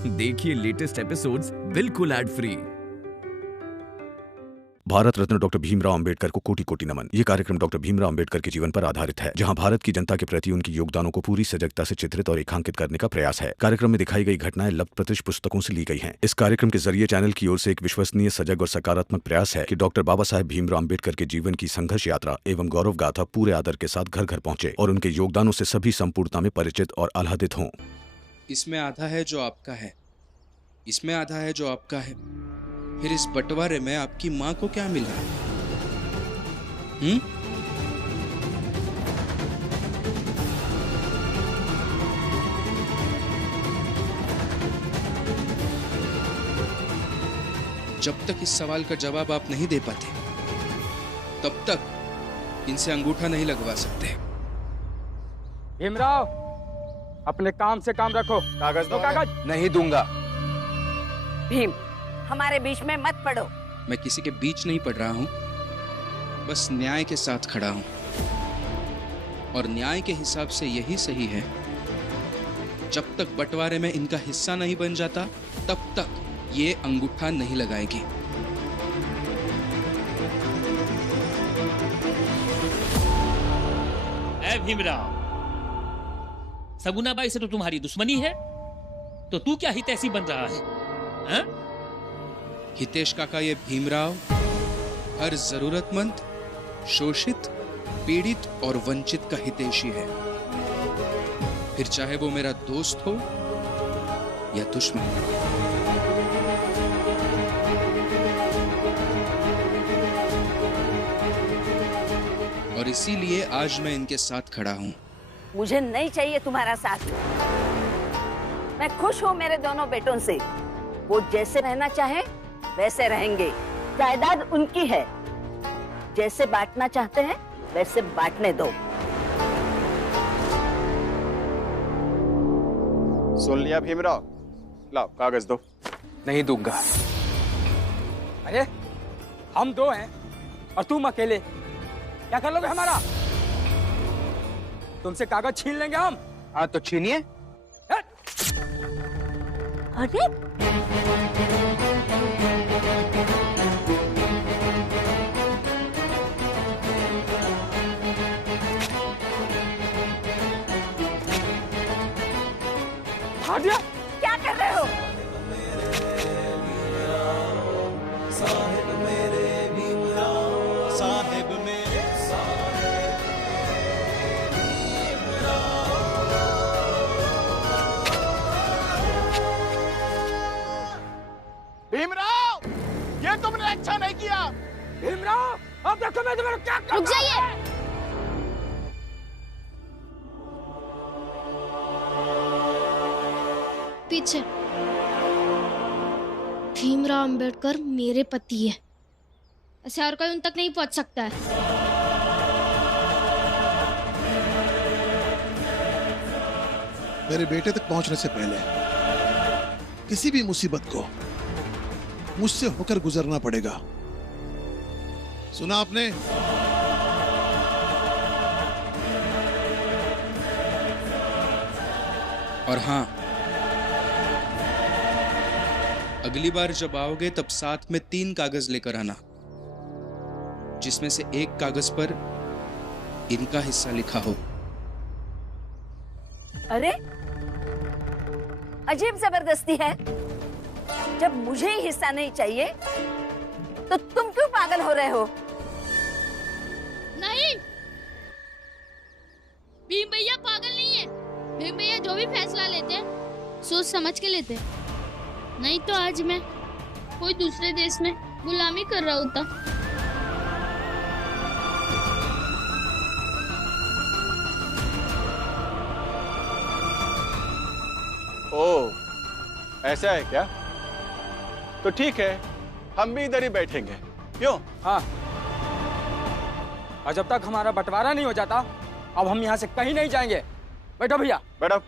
देखिए latest episodes बिल्कुल ad free. Bharat Ratna doctor Bhimrao Ambedkar को कोटि कोटि नमन। ये कार्यक्रम डॉक्टर भीमराव अंबेडकर के जीवन पर आधारित है, जहां भारत की जनता के प्रति उनके योगदानों को पूरी सजगता से चित्रित और रेखांकित करने का प्रयास है। कार्यक्रम में दिखाई गई घटनाएं लब्ध प्रतिष्ठ पुस्तकों से ली गई हैं। इस कार्यक्रम के जरिए चैनल की ओर से एक विश्वसनीय, सजग और सकारात्मक प्रयास है कि डॉक्टर बाबा साहेब भीमराव अंबेडकर के जीवन की संघर्ष यात्रा एवं गौरव गाथा पूरे आदर के साथ घर घर पहुंचे और उनके योगदानों से सभी संपूर्णता में परिचित और आह्लादित हों। इसमें आधा है जो आपका है, इसमें आधा है जो आपका है। फिर इस बंटवारे में आपकी माँ को क्या मिला? जब तक इस सवाल का जवाब आप नहीं दे पाते, तब तक इनसे अंगूठा नहीं लगवा सकते। भीमराव, अपने काम से काम रखो। कागज दो। कागज नहीं दूंगा। भीम, हमारे बीच में मत पड़ो। मैं किसी के बीच नहीं पड़ रहा हूं, बस न्याय के साथ खड़ा हूं, और न्याय के हिसाब से यही सही है। जब तक बंटवारे में इनका हिस्सा नहीं बन जाता, तब तक ये अंगूठा नहीं लगाएगी। ऐ भीमराव, सगुना बाई से तो तुम्हारी दुश्मनी है, तो तू क्या हितैषी बन रहा है? हा? हितेश काका, ये भीमराव हर जरूरतमंद, शोषित, पीड़ित और वंचित का हितैषी है, फिर चाहे वो मेरा दोस्त हो या दुश्मन। और इसीलिए आज मैं इनके साथ खड़ा हूं। मुझे नहीं चाहिए तुम्हारा साथ। मैं खुश हूँ मेरे दोनों बेटों से। वो जैसे रहना चाहे वैसे रहेंगे। जायदाद उनकी है, जैसे बांटना चाहते हैं वैसे बांटने दो। सुन लिया भीमराव, लाओ कागज दो। नहीं दूंगा। अरे हम दो हैं और तुम अकेले, क्या कर लोगे हमारा? तुमसे कागज छीन लेंगे हम। हाँ तो छीनिए। अरे क्या कर रहे हो? भीमराव, ये तुमने अच्छा नहीं किया। भीमराव, अब देखो मैं तुम्हें क्या रुक जाइए। पीछे। भीमराव अंबेडकर मेरे पति है, ऐसे और कोई उन तक नहीं पहुंच सकता है। मेरे बेटे तक पहुंचने से पहले किसी भी मुसीबत को मुझसे होकर गुजरना पड़ेगा। सुना आपने? और हाँ, अगली बार जब आओगे तब साथ में 3 कागज लेकर आना, जिसमें से एक कागज पर इनका हिस्सा लिखा हो। अरे अजीब जबरदस्ती है। जब मुझे ही हिस्सा नहीं चाहिए तो तुम क्यों पागल हो रहे हो? नहीं, भीम भैया पागल नहीं है। भीम भैया जो भी फैसला लेते हैं सोच समझ के लेते हैं, नहीं तो आज मैं कोई दूसरे देश में गुलामी कर रहा होता। ओह, ऐसा है क्या? तो ठीक है, हम भी इधर ही बैठेंगे। क्यों? हाँ, और जब तक हमारा बंटवारा नहीं हो जाता, अब हम यहाँ से कहीं नहीं जाएंगे। बैठो भैया। बैठो।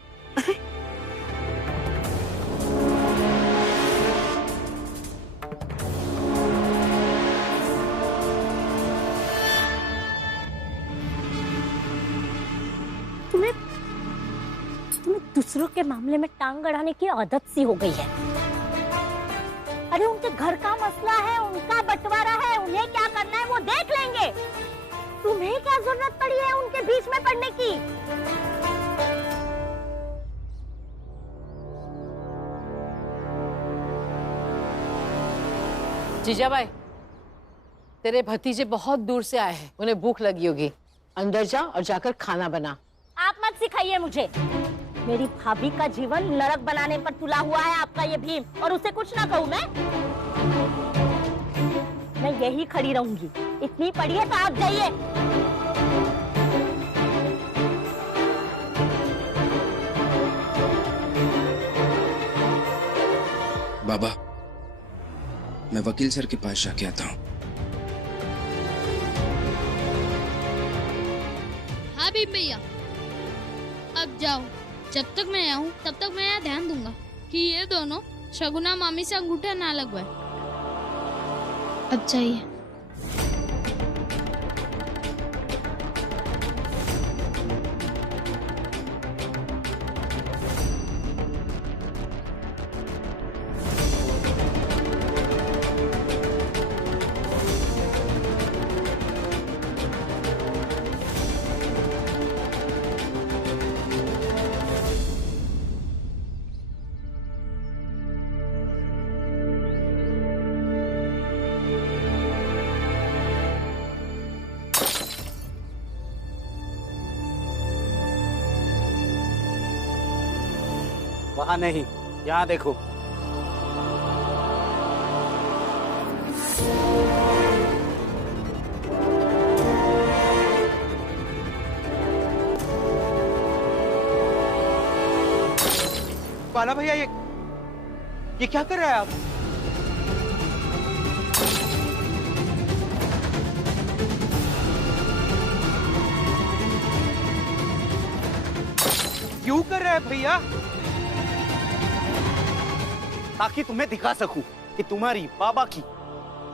दूसरों के मामले में टांग अड़ाने की आदत सी हो गई है। अरे उनके घर का मसला है, उनका बंटवारा है, उन्हें क्या करना है वो देख लेंगे। तुम्हें क्या जरूरत पड़ी है उनके बीच में पड़ने की? जीजाबाई, तेरे भतीजे बहुत दूर से आए हैं, उन्हें भूख लगी होगी। अंदर जा और जाकर खाना बना। आप मत सिखाइए मुझे। मेरी भाभी का जीवन नरक बनाने पर तुला हुआ है आपका ये भीम, और उसे कुछ ना कहूँ मैं यही खड़ी रहूंगी। इतनी पड़ी है तो आप जाइए। बाबा, मैं वकील सर के पास जाके आता हूँ। हाँ भीम भैया, अब जाओ। जब तक मैं आऊँ तब तक मैं यहाँ ध्यान दूंगा कि ये दोनों शगुना मामी से अंगूठा ना लगवाए। अब जाइए। वहां नहीं, यहाँ देखो। बाला भैया, ये क्या कर रहे हैं आप? क्यों कर रहे हैं भैया? ताकि तुम्हें दिखा सकूं कि तुम्हारी बाबा की,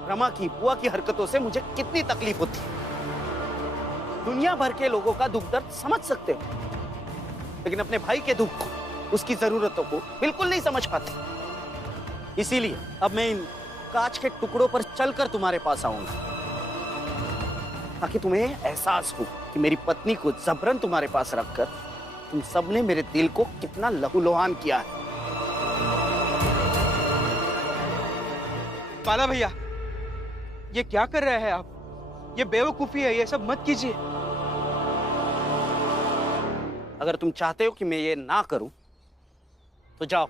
रमा की, बुआ की हरकतों से मुझे कितनी तकलीफ होती है। दुनिया भर के लोगों का दुख दर्द समझ सकते हो, लेकिन अपने भाई के दुख को, उसकी जरूरतों को बिल्कुल नहीं समझ पाते। इसीलिए अब मैं इन कांच के टुकड़ों पर चलकर तुम्हारे पास आऊंगा, ताकि तुम्हें एहसास हो कि मेरी पत्नी को जबरन तुम्हारे पास रखकर तुम सबने मेरे दिल को कितना लहूलुहान किया है। बाला भैया, ये क्या कर रहे हैं आप? ये बेवकूफी है, ये सब मत कीजिए। अगर तुम चाहते हो कि मैं ये ना करूं, तो जाओ,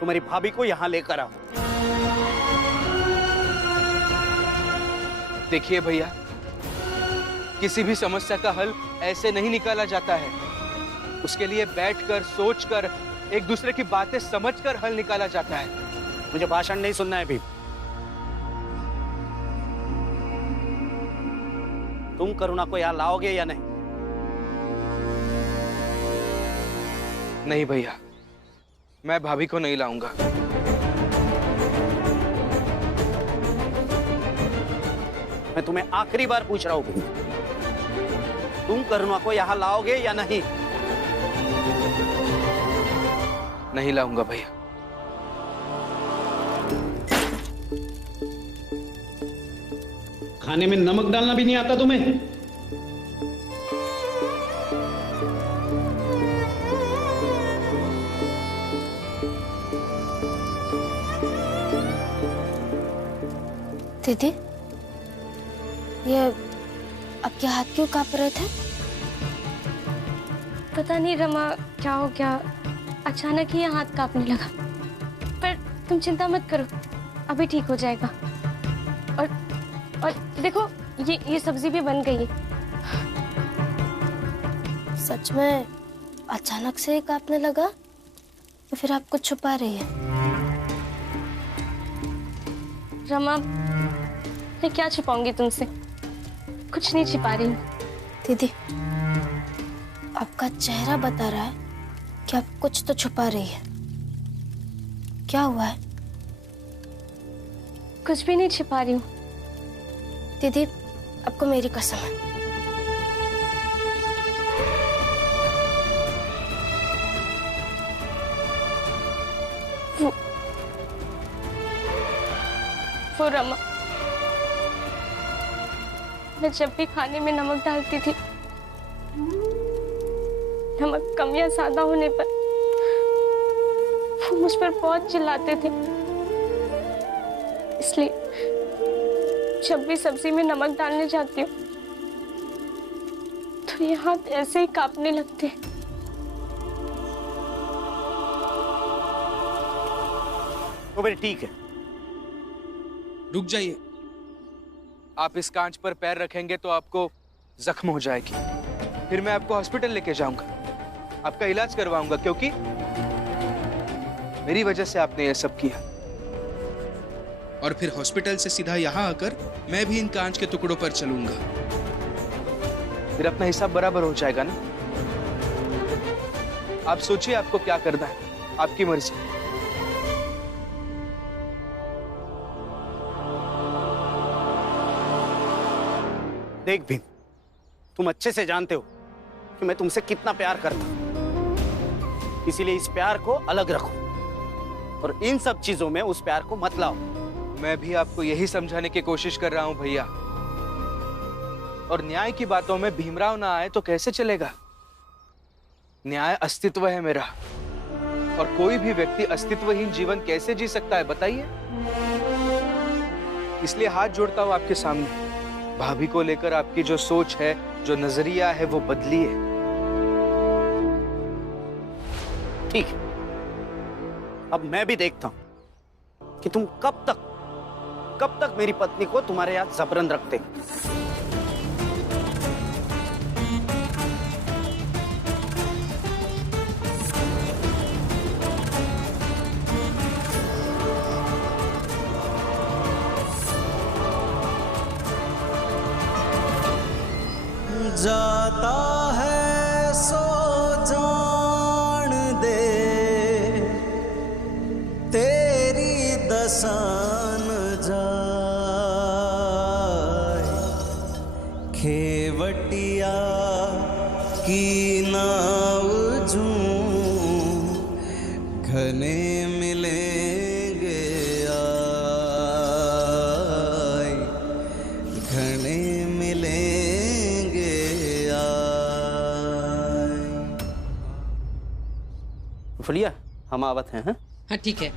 तुम्हारी भाभी को यहां लेकर आओ। देखिए भैया, किसी भी समस्या का हल ऐसे नहीं निकाला जाता है। उसके लिए बैठकर, सोचकर, एक दूसरे की बातें समझकर हल निकाला जाता है। मुझे भाषण नहीं सुनना है भीम। तुम करुणा को यहां लाओगे या नहीं? नहीं भैया, मैं भाभी को नहीं लाऊंगा। मैं तुम्हें आखिरी बार पूछ रहा हूं भीम, तुम करुणा को यहां लाओगे या नहीं? नहीं लाऊंगा भैया। खाने में नमक डालना भी नहीं आता तुम्हें? दीदी, ये आपके हाथ क्यों कांप रहे थे? पता नहीं रमा, क्या हो गया, अचानक ही हाथ कांपने लगा। पर तुम चिंता मत करो, अभी ठीक हो जाएगा। और देखो, ये सब्जी भी बन गई है। सच में अचानक से ही कांपने लगा, तो फिर आप कुछ छुपा रही है? रमा, मैं क्या छिपाऊंगी तुमसे? कुछ नहीं छिपा रही हूँ। दीदी, आपका चेहरा बता रहा है कि आप कुछ तो छुपा रही है। क्या हुआ है? कुछ भी नहीं छिपा रही हूँ। दीदी, आपको मेरी कसम है। वो रमा, मैं जब भी खाने में नमक डालती थी, नमक कम या ज्यादा होने पर वो मुझ पर बहुत चिल्लाते थे। इसलिए जब भी सब्जी में नमक डालने जाती हूँ तो ये हाथ ऐसे ही कांपने लगते हैं। तो फिर ठीक है, रुक जाइए। आप इस कांच पर पैर रखेंगे तो आपको जख्म हो जाएगी। फिर मैं आपको हॉस्पिटल लेके जाऊंगा, आपका इलाज करवाऊंगा, क्योंकि मेरी वजह से आपने ये सब किया। और फिर हॉस्पिटल से सीधा यहाँ आकर मैं भी इन कांच के टुकड़ों पर चलूंगा। फिर अपना हिसाब बराबर हो जाएगा ना। आप सोचिए आपको क्या करना है, आपकी मर्जी। देख भीम, तुम अच्छे से जानते हो कि मैं तुमसे कितना प्यार करता हूं, इसीलिए इस प्यार को अलग रखो और इन सब चीजों में उस प्यार को मत लाओ। मैं भी आपको यही समझाने की कोशिश कर रहा हूं भैया। और न्याय की बातों में भीमराव ना आए तो कैसे चलेगा? न्याय अस्तित्व है मेरा, और कोई भी व्यक्ति अस्तित्वहीन जीवन कैसे जी सकता है बताइए? इसलिए हाथ जोड़ता हूं आपके सामने, भाभी को लेकर आपकी जो सोच है, जो नजरिया है, वो बदलिए। ठीक है, अब मैं भी देखता हूं कि तुम कब तक मेरी पत्नी को तुम्हारे यहाँ जबरन रखते हो। जाता है सो जान दे, तेरी दसान जाए, खेवटिया की नाव जूं घने मिलेंगे आए, घने मिलेंगे आए। फुलिया, हम आवत हैं। हाँ ठीक है।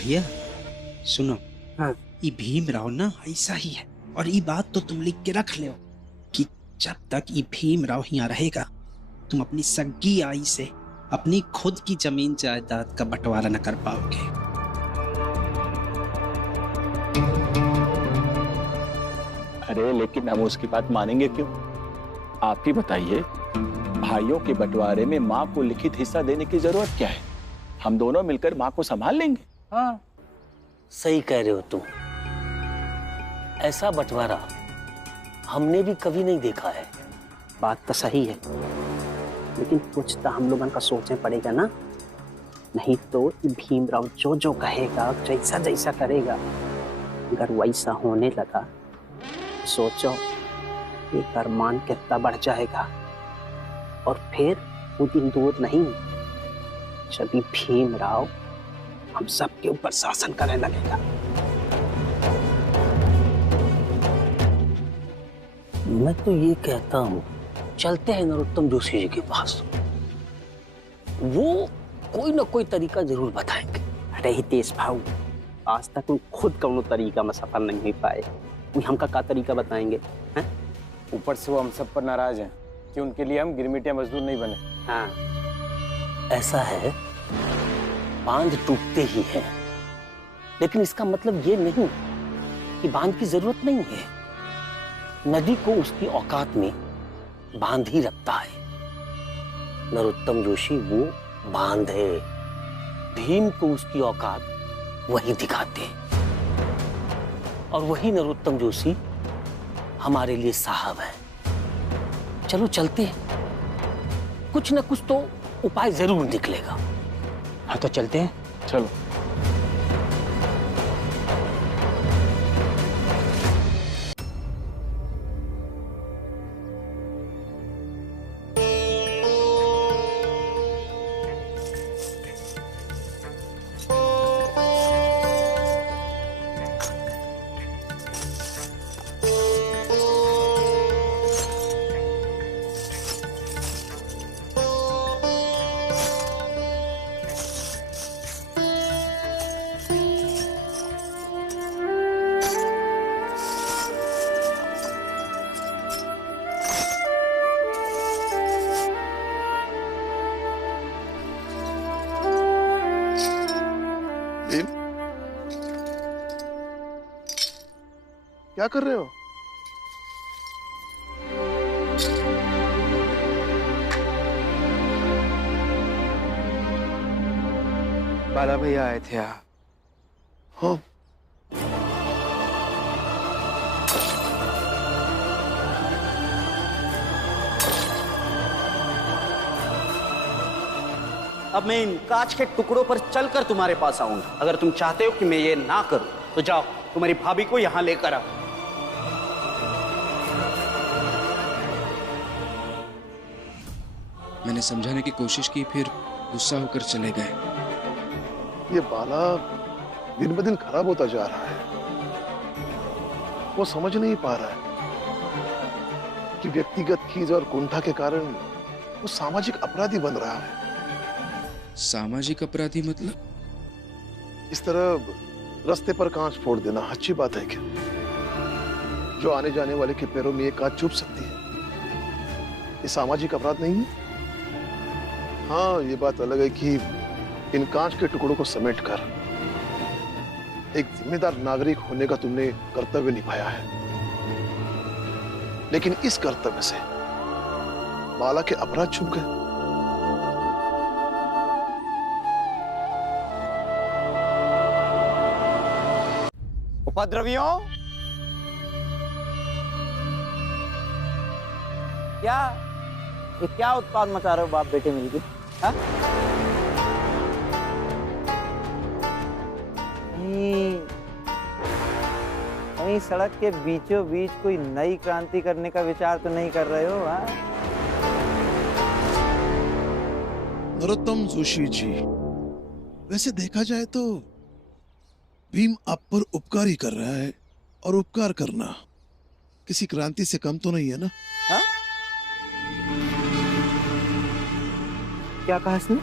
भैया सुनो, हाँ, ये भीमराव ना ऐसा ही है, और ये बात तो तुम लिख के रख ले कि जब तक ये भीमराव यहाँ रहेगा तुम अपनी सग्गी आई से अपनी खुद की जमीन जायदाद का बंटवारा न कर पाओगे। अरे लेकिन हम उसकी बात मानेंगे क्यों? आप ही बताइए, भाइयों के बंटवारे में माँ को लिखित हिस्सा देने की जरूरत क्या है? हम दोनों मिलकर माँ को संभाल लेंगे। हाँ, सही कह रहे हो तुम। ऐसा बंटवारा हमने भी कभी नहीं देखा है। बात तो सही है, लेकिन कुछ तो हम लोगों का सोचना पड़ेगा ना, नहीं तो भीमराव जो जो कहेगा, जैसा जैसा करेगा, अगर वैसा होने लगा, सोचो एक अरमान कितना बढ़ जाएगा। और फिर वो दिन दूर नहीं जब भीमराव हम सबके ऊपर शासन करने लगेगा। मैं तो ये कहता हूँ, चलते हैं नरोत्तम जोशी जी के पास, वो कोई ना कोई तरीका जरूर बताएंगे। अरे हितेश भाऊ, आज तक वो खुद कौनो तरीका में सफल नहीं हो पाए, वो हमका का तरीका बताएंगे? ऊपर से वो हम सब पर नाराज हैं कि उनके लिए हम गिरमिटिया मजदूर नहीं बने। हाँ, ऐसा है, बांध टूटते ही हैं, लेकिन इसका मतलब ये नहीं कि बांध की जरूरत नहीं है। नदी को उसकी औकात में बांध ही रखता है। नरोत्तम जोशी वो बांध है, भीम को उसकी औकात वही दिखाते हैं, और वही नरोत्तम जोशी हमारे लिए साहब है। चलो चलते हैं, कुछ न कुछ तो उपाय जरूर निकलेगा। हाँ तो चलते हैं। चलो। क्या कर रहे हो? बाला भैया आए थे यहाँ। हाँ। अब मैं इन कांच के टुकड़ों पर चलकर तुम्हारे पास आऊंगा। अगर तुम चाहते हो कि मैं ये ना करूं तो जाओ, तुम्हारी भाभी को यहां लेकर आओ। मैंने समझाने की कोशिश की, फिर गुस्सा होकर चले गए। ये बाला दिन ब दिन खराब होता जा रहा है। वो समझ नहीं पा रहा है कि व्यक्तिगत खींच और कुंठा के कारण वो सामाजिक अपराधी बन रहा है। सामाजिक अपराधी मतलब? इस तरह रास्ते पर कांच फोड़ देना अच्छी बात है क्या? जो आने जाने वाले के पैरों में ये कांच चुभ सकती है, ये सामाजिक अपराध नहीं है? हाँ, ये बात अलग है कि इन कांच के टुकड़ों को समेटकर एक जिम्मेदार नागरिक होने का तुमने कर्तव्य निभाया है, लेकिन इस कर्तव्य से बाला के अपराध छुप गए। उपद्रवियों, क्या उत्पाद मचा रहे हो बाप बेटे मिलकर? हाँ? कहीं सड़क के बीचों बीच कोई नई क्रांति करने का विचार तो नहीं कर रहे हो? हाँ? नरोत्तम जोशी जी, वैसे देखा जाए तो भीम आप पर उपकार ही कर रहा है, और उपकार करना किसी क्रांति से कम तो नहीं है ना? हाँ? क्या कहा इसने?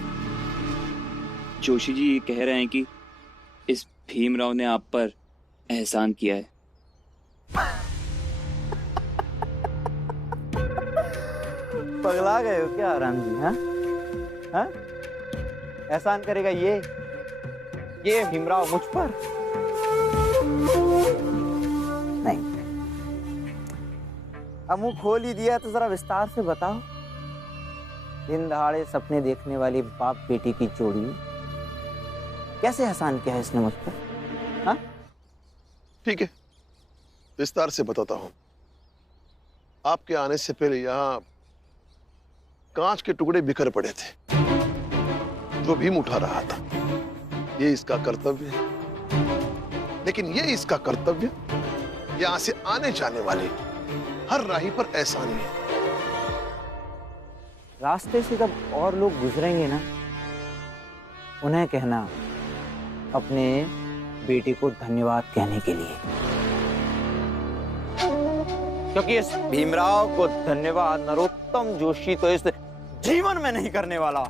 जोशी जी ये कह रहे हैं कि इस भीमराव ने आप पर एहसान किया है। पगला गए हो क्या राम जी? हाँ? हाँ? एहसान करेगा ये भीमराव मुझ पर? नहीं। अब मुंह खोल ही दिया तो जरा विस्तार से बताओ। दिन दहाड़े सपने देखने वाली बाप बेटी की जोड़ी कैसे एहसान किया है इसने मुझ पर? हाँ? ठीक है, विस्तार से बताता हूं। आपके आने से पहले यहां कांच के टुकड़े बिखर पड़े थे जो भीम उठा रहा था। ये इसका कर्तव्य है, लेकिन ये इसका कर्तव्य यहां से आने जाने वाले हर राही पर एहसानी है। रास्ते से जब और लोग गुजरेंगे ना, उन्हें कहना अपने बेटे को धन्यवाद कहने के लिए, क्योंकि इस भीमराव को धन्यवाद नरोत्तम जोशी तो इस जीवन में नहीं करने वाला।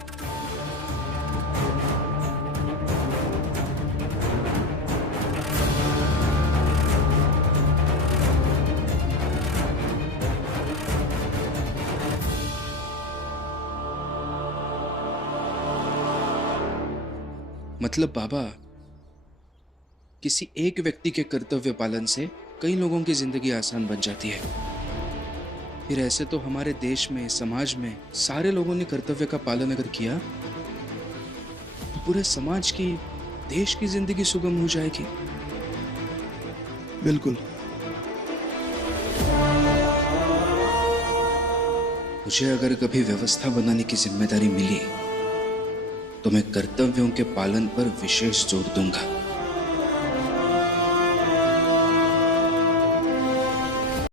मतलब बाबा, किसी एक व्यक्ति के कर्तव्य पालन से कई लोगों की जिंदगी आसान बन जाती है। फिर ऐसे तो हमारे देश में, समाज में सारे लोगों ने कर्तव्य का पालन अगर किया तो पूरे समाज की, देश की जिंदगी सुगम हो जाएगी। बिल्कुल। मुझे अगर कभी व्यवस्था बनाने की जिम्मेदारी मिली तो मैं कर्तव्यों के पालन पर विशेष जोर दूंगा।